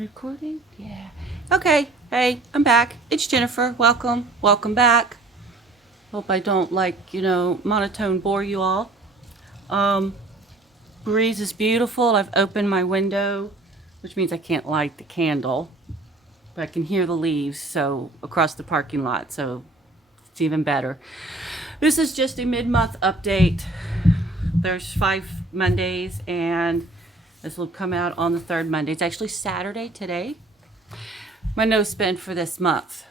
Recording? Yeah. Okay. Hey, I'm back. It's Jennifer. Welcome. Welcome back. Hope I don't monotone bore you all. Um, Breeze is beautiful. I've opened my window, which means I can't light the candle, but I can hear the leaves so across the parking lot, so it's even better. This is just a mid-month update. There's 5 Mondays, and this will come out on the third Monday. It's actually Saturday today. My no spend for this month.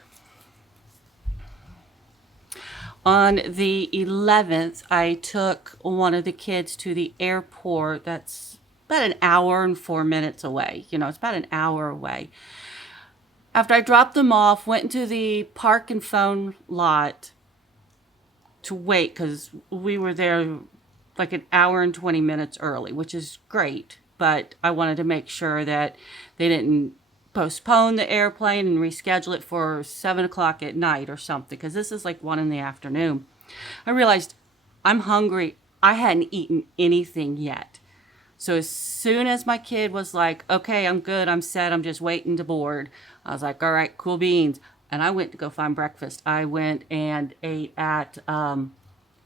On the 11th, I took one of the kids to the airport. That's about an hour and 4 minutes away. It's about an hour away. After I dropped them off, went into the park and phone lot to wait because we were there like an hour and 20 minutes early, which is great. But I wanted to make sure that they didn't postpone the airplane and reschedule it for 7 o'clock at night or something, because this is like 1 in the afternoon. I realized I'm hungry. I hadn't eaten anything yet. So as soon as my kid was like, okay, I'm good, I'm set, I'm just waiting to board, I was like, all right, cool beans. And I went to go find breakfast. I went and ate at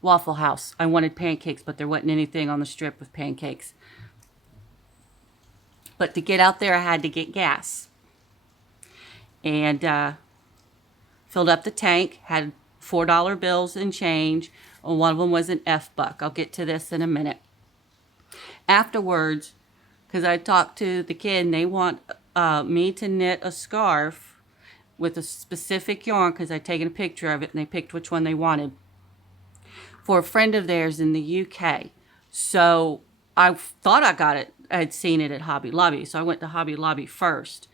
Waffle House. I wanted pancakes, but there wasn't anything on the strip with pancakes. But to get out there, I had to get gas. And filled up the tank, had $4 bills and change. One of them was an F-buck. I'll get to this in a minute. Afterwards, because I talked to the kid and they want me to knit a scarf with a specific yarn, because I'd taken a picture of it and they picked which one they wanted, for a friend of theirs in the UK. So I thought I had seen it at Hobby Lobby. So I went to Hobby Lobby first.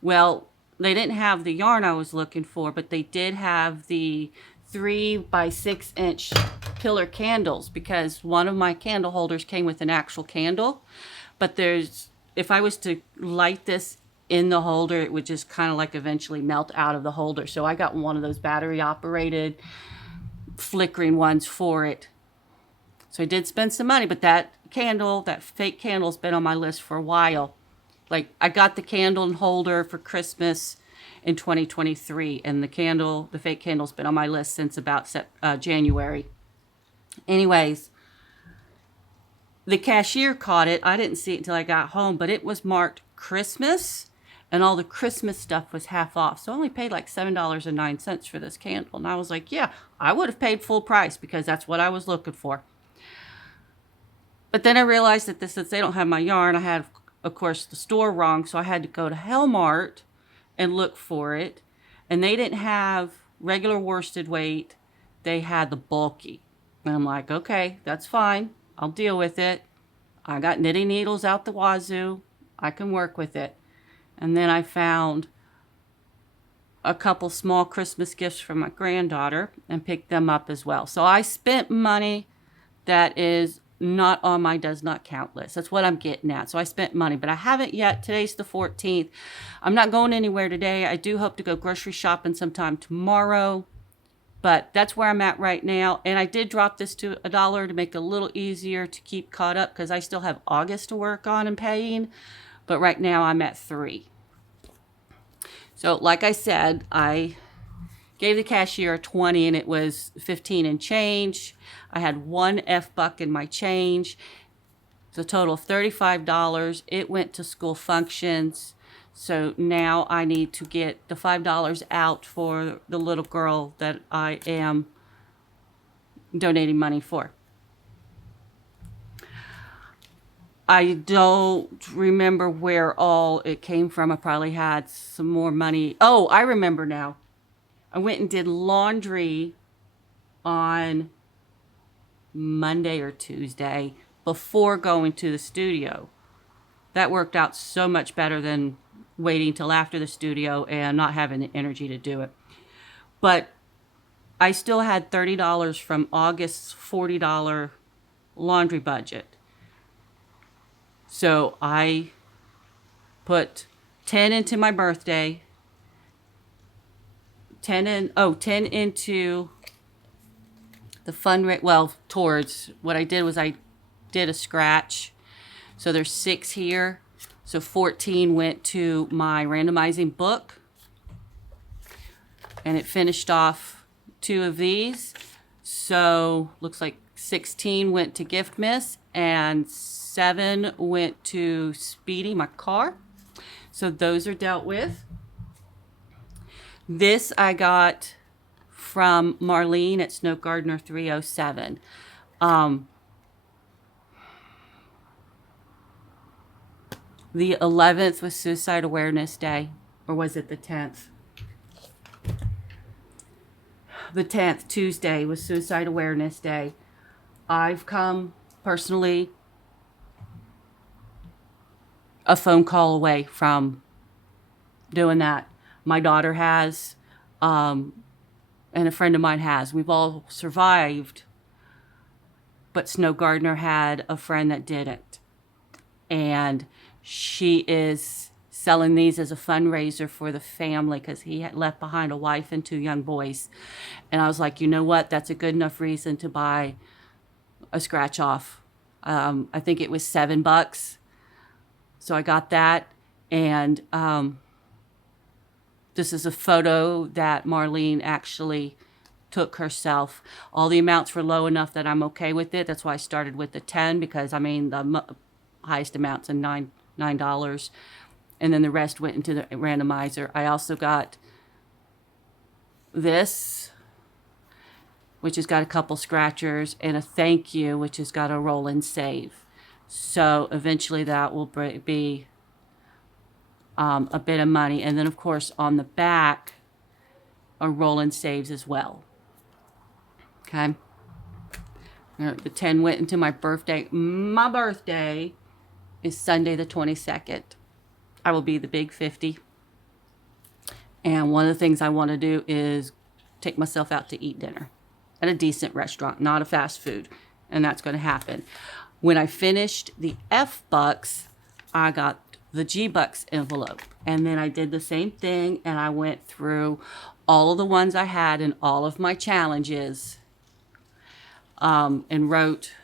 Well, they didn't have the yarn I was looking for, but they did have the 3 by 6 inch pillar candles, because one of my candle holders came with an actual candle. But if I was to light this in the holder, it would just kind of like eventually melt out of the holder. So I got one of those battery operated flickering ones for it. So I did spend some money, but that fake candle's been on my list for a while. Like, I got the candle and holder for Christmas in 2023, and the fake candle's been on my list since about January. Anyways, the cashier caught it. I didn't see it until I got home, but it was marked Christmas, and all the Christmas stuff was half off. So I only paid like $7.09 for this candle. And I was like, yeah, I would have paid full price because that's what I was looking for. But then I realized that since they don't have my yarn, I had, of course, the store wrong. So I had to go to Hellmart and look for it. And they didn't have regular worsted weight. They had the bulky. And I'm like, okay, that's fine. I'll deal with it. I got knitting needles out the wazoo. I can work with it. And then I found a couple small Christmas gifts from my granddaughter and picked them up as well. So I spent money that is not on my does not count list. That's what I'm getting at. So I spent money, but I haven't yet. Today's the 14th. I'm not going anywhere today. I do hope to go grocery shopping sometime tomorrow, but that's where I'm at right now. And I did drop this to $1 to make it a little easier to keep caught up, because I still have August to work on and paying, but right now I'm at 3. So like I said, I gave the cashier a 20 and it was 15 and change. I had 1 F-buck in my change. It's a total of $35. It went to school functions. So now I need to get the $5 out for the little girl that I am donating money for. I don't remember where all it came from. I probably had some more money. Oh, I remember now. I went and did laundry on Monday or Tuesday before going to the studio. That worked out so much better than waiting till after the studio and not having the energy to do it. But I still had $30 from August's $40 laundry budget. So I put 10 into my birthday, 10 into the towards what I did was I did a scratch. So there's 6 here. So 14 went to my randomizing book, and it finished off 2 of these. So looks like 16 went to Gift Miss, and 7 went to Speedy, my car. So those are dealt with. This I got from Marlene at Snow Gardener 307. The 11th was Suicide Awareness Day, or was it the 10th? The 10th, Tuesday, was Suicide Awareness Day. I've come personally a phone call away from doing that. My daughter has, and a friend of mine has. We've all survived, but Snow Gardener had a friend that didn't. And she is selling these as a fundraiser for the family because he had left behind a wife and 2 young boys. And I was like, you know what? That's a good enough reason to buy a scratch off. I think it was $7. So I got that. And this is a photo that Marlene actually took herself. All the amounts were low enough that I'm okay with it. That's why I started with the 10, because I mean the highest amounts are $9, and then the rest went into the randomizer. I also got this, which has got a couple scratchers, and a thank you, which has got a roll and save. So eventually that will be a bit of money. And then of course on the back are roll and saves as well. Okay. The 10 went into my birthday. My birthday is Sunday the 22nd. I will be the big 50. And one of the things I want to do is take myself out to eat dinner at a decent restaurant, not a fast food. And that's going to happen. When I finished the F bucks, I got the G bucks envelope. And then I did the same thing, and I went through all of the ones I had in all of my challenges, and wrote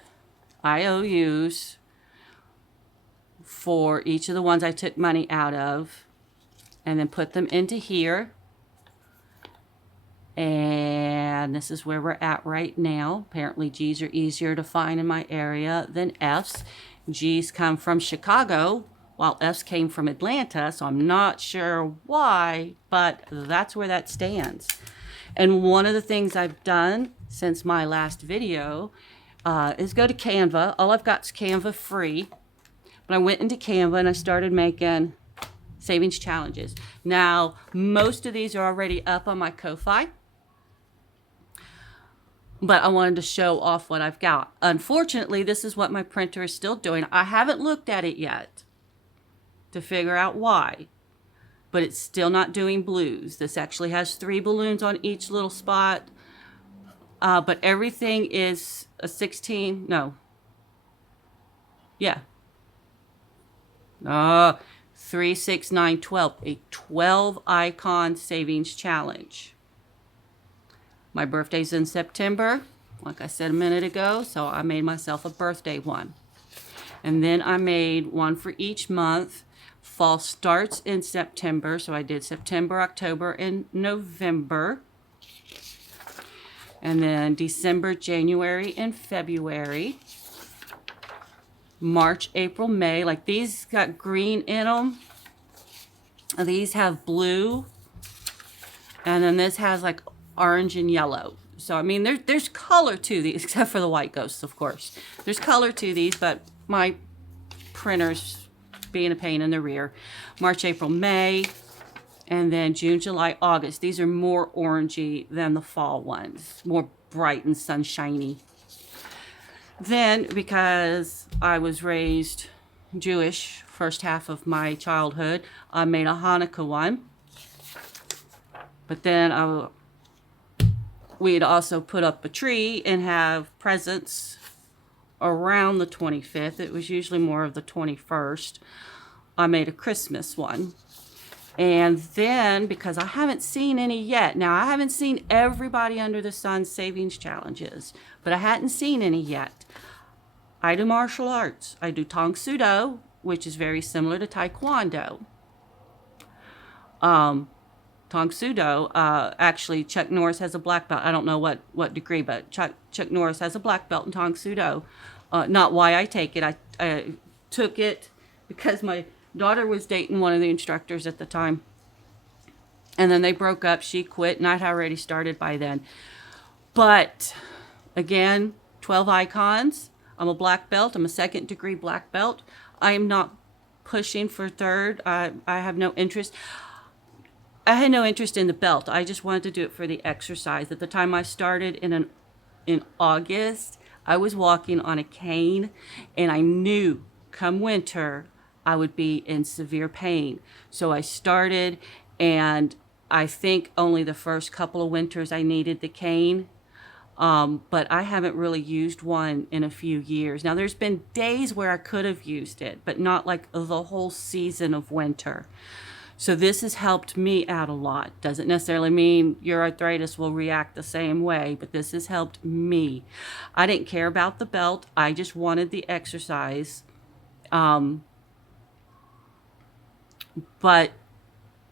IOUs for each of the ones I took money out of, and then put them into here. And this is where we're at right now. Apparently G's are easier to find in my area than F's. G's come from Chicago, while F's came from Atlanta, so I'm not sure why, but that's where that stands. And one of the things I've done since my last video is go to Canva. All I've got is Canva free. But I went into Canva and I started making savings challenges. Now, most of these are already up on my Ko-Fi, but I wanted to show off what I've got. Unfortunately, this is what my printer is still doing. I haven't looked at it yet to figure out why, but it's still not doing blues. This actually has 3 balloons on each little spot, but everything is a 16, no. Yeah. 3, 6, 9, 12. A 12 icon savings challenge. My birthday's in September, like I said a minute ago, so I made myself a birthday one. And then I made one for each month. Fall starts in September, so I did September, October, and November. And then December, January, and February. March, April, May. Like these got green in them. These have blue. And then this has like orange and yellow. So, I mean, there's color to these, except for the white ghosts, of course. There's color to these, but my printer's being a pain in the rear. March, April, May. And then June, July, August. These are more orangey than the fall ones. More bright and sunshiny. Then, because I was raised Jewish first half of my childhood, I made a Hanukkah one. But then we'd also put up a tree and have presents around the 25th. It was usually more of the 21st. I made a Christmas one. And then, because I haven't seen any yet, now I haven't seen everybody under the sun savings challenges, but I hadn't seen any yet. I do martial arts. I do Tang Soo Do, which is very similar to Taekwondo. Tang Soo Do, actually Chuck Norris has a black belt. I don't know what degree, but Chuck Norris has a black belt in Tang Soo Do. Not why I take it. I took it because my daughter was dating one of the instructors at the time. And then they broke up. She quit, and I'd already started by then. But again, 12 icons. I'm a black belt. I'm a second degree black belt. I am not pushing for third. I have no interest. I had no interest in the belt. I just wanted to do it for the exercise. At the time I started in August, I was walking on a cane, and I knew come winter I would be in severe pain. So I started, and I think only the first couple of winters I needed the cane. But I haven't really used one in a few years. Now, there's been days where I could have used it, but not like the whole season of winter. So this has helped me out a lot. Doesn't necessarily mean your arthritis will react the same way, but this has helped me. I didn't care about the belt. I just wanted the exercise. But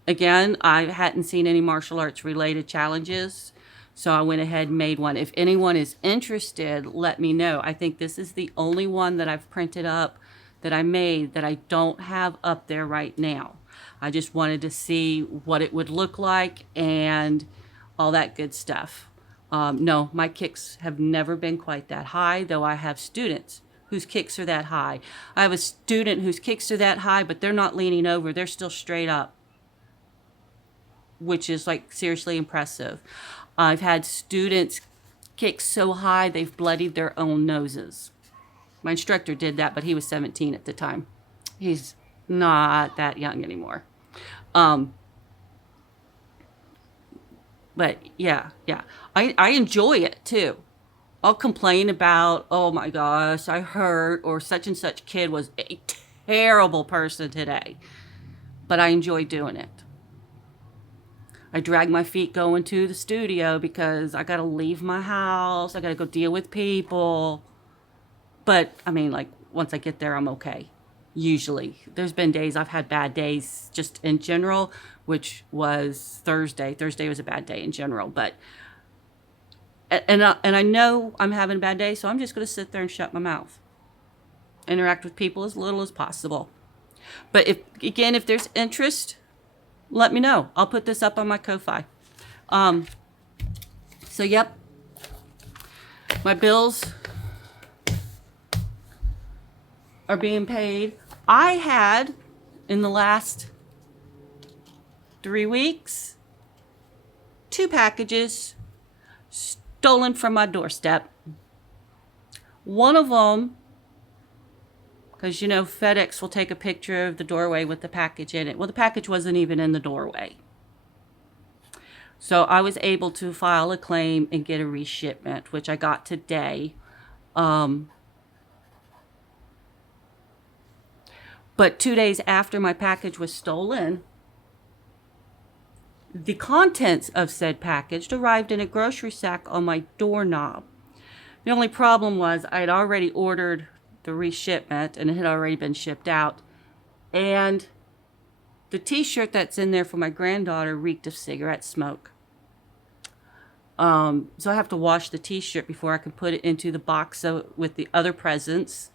again, I hadn't seen any martial arts related challenges. So I went ahead and made one. If anyone is interested, let me know. I think this is the only one that I've printed up that I made that I don't have up there right now. I just wanted to see what it would look like and all that good stuff. No, my kicks have never been quite that high, though I have students whose kicks are that high. I have a student whose kicks are that high, but they're not leaning over. They're still straight up, which is like seriously impressive. I've had students kick so high they've bloodied their own noses. My instructor did that, but he was 17 at the time. He's not that young anymore. But yeah. I enjoy it too. I'll complain about, oh my gosh, I hurt, or such and such kid was a terrible person today. But I enjoy doing it. I drag my feet going to the studio because I got to leave my house. I got to go deal with people. But, I mean, like, once I get there, I'm okay. Usually. There's been days I've had bad days just in general, which was Thursday. Thursday was a bad day in general. But, and I know I'm having a bad day, so I'm just going to sit there and shut my mouth. Interact with people as little as possible. But, if there's interest, let me know. I'll put this up on my Ko-Fi. So, yep. My bills are being paid. I had, in the last 3 weeks, 2 packages stolen from my doorstep. One of them, because, FedEx will take a picture of the doorway with the package in it. Well, the package wasn't even in the doorway. So I was able to file a claim and get a reshipment, which I got today. But 2 days after my package was stolen, the contents of said package arrived in a grocery sack on my doorknob. The only problem was I had already ordered the reshipment, and it had already been shipped out. And the t-shirt that's in there for my granddaughter reeked of cigarette smoke. So I have to wash the t-shirt before I can put it into the box with the other presents,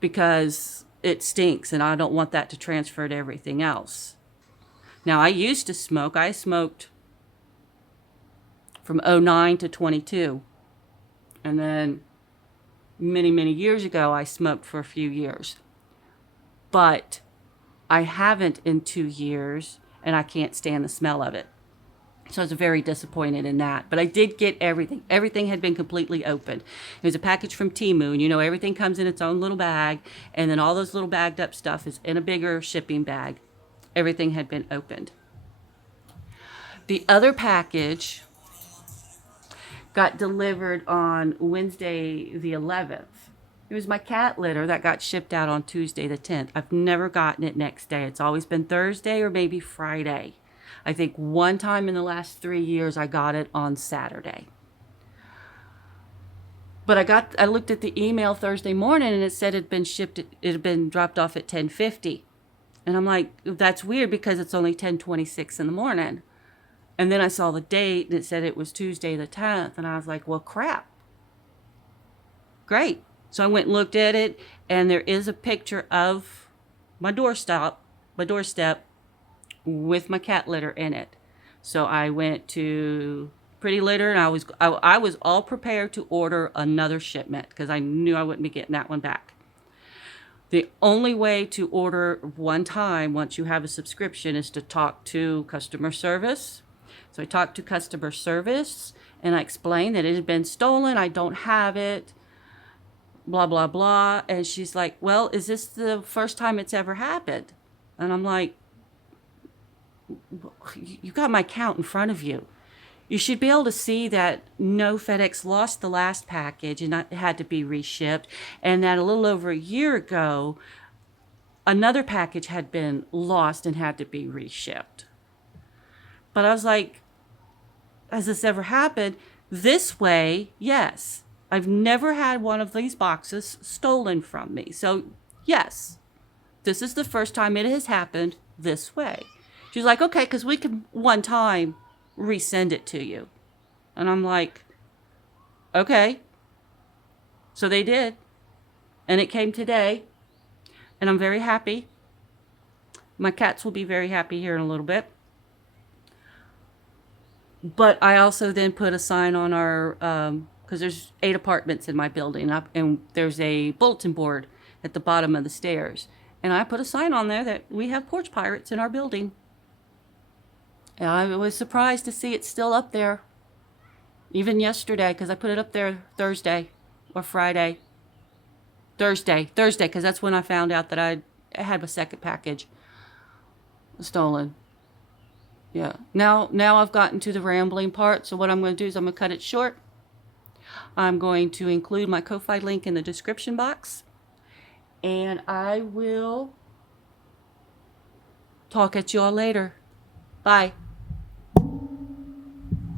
because it stinks, and I don't want that to transfer to everything else. Now, I used to smoke. I smoked from 2009 to 22. And then many, many years ago, I smoked for a few years. But I haven't in 2 years, and I can't stand the smell of it. So I was very disappointed in that. But I did get everything. Everything had been completely opened. It was a package from Temu. And, everything comes in its own little bag. And then all those little bagged up stuff is in a bigger shipping bag. Everything had been opened. The other package got delivered on Wednesday the 11th. It was my cat litter that got shipped out on Tuesday the 10th. I've never gotten it next day. It's always been Thursday or maybe Friday. I think one time in the last 3 years I got it on Saturday. But I looked at the email Thursday morning and it said it had been shipped, it had been dropped off at 10:50. And I'm like, that's weird because it's only 10:26 in the morning. And then I saw the date and it said it was Tuesday the 10th. And I was like, well, crap. Great. So I went and looked at it, and there is a picture of my doorstep with my cat litter in it. So I went to Pretty Litter, and I was all prepared to order another shipment because I knew I wouldn't be getting that one back. The only way to order one time once you have a subscription is to talk to customer service. So I talked to customer service, and I explained that it had been stolen. I don't have it. Blah, blah, blah. And she's like, well, is this the first time it's ever happened? And I'm like, you got my account in front of you. You should be able to see that no, FedEx lost the last package and it had to be reshipped. And that a little over a year ago, another package had been lost and had to be reshipped. But I was like, has this ever happened? This way, yes. I've never had one of these boxes stolen from me. So, yes, this is the first time it has happened this way. She's like, okay, because we can one time resend it to you. And I'm like, okay. So they did. And it came today. And I'm very happy. My cats will be very happy here in a little bit. But I also then put a sign on our, because there's 8 apartments in my building, and there's a bulletin board at the bottom of the stairs. And I put a sign on there that we have porch pirates in our building. And I was surprised to see it still up there. Even yesterday, because I put it up there Thursday or Friday. Thursday, because that's when I found out that I had my second package stolen. Yeah. Now I've gotten to the rambling part, so what I'm going to do is I'm going to cut it short. I'm going to include my Ko-Fi link in the description box. And I will talk at you all later. Bye.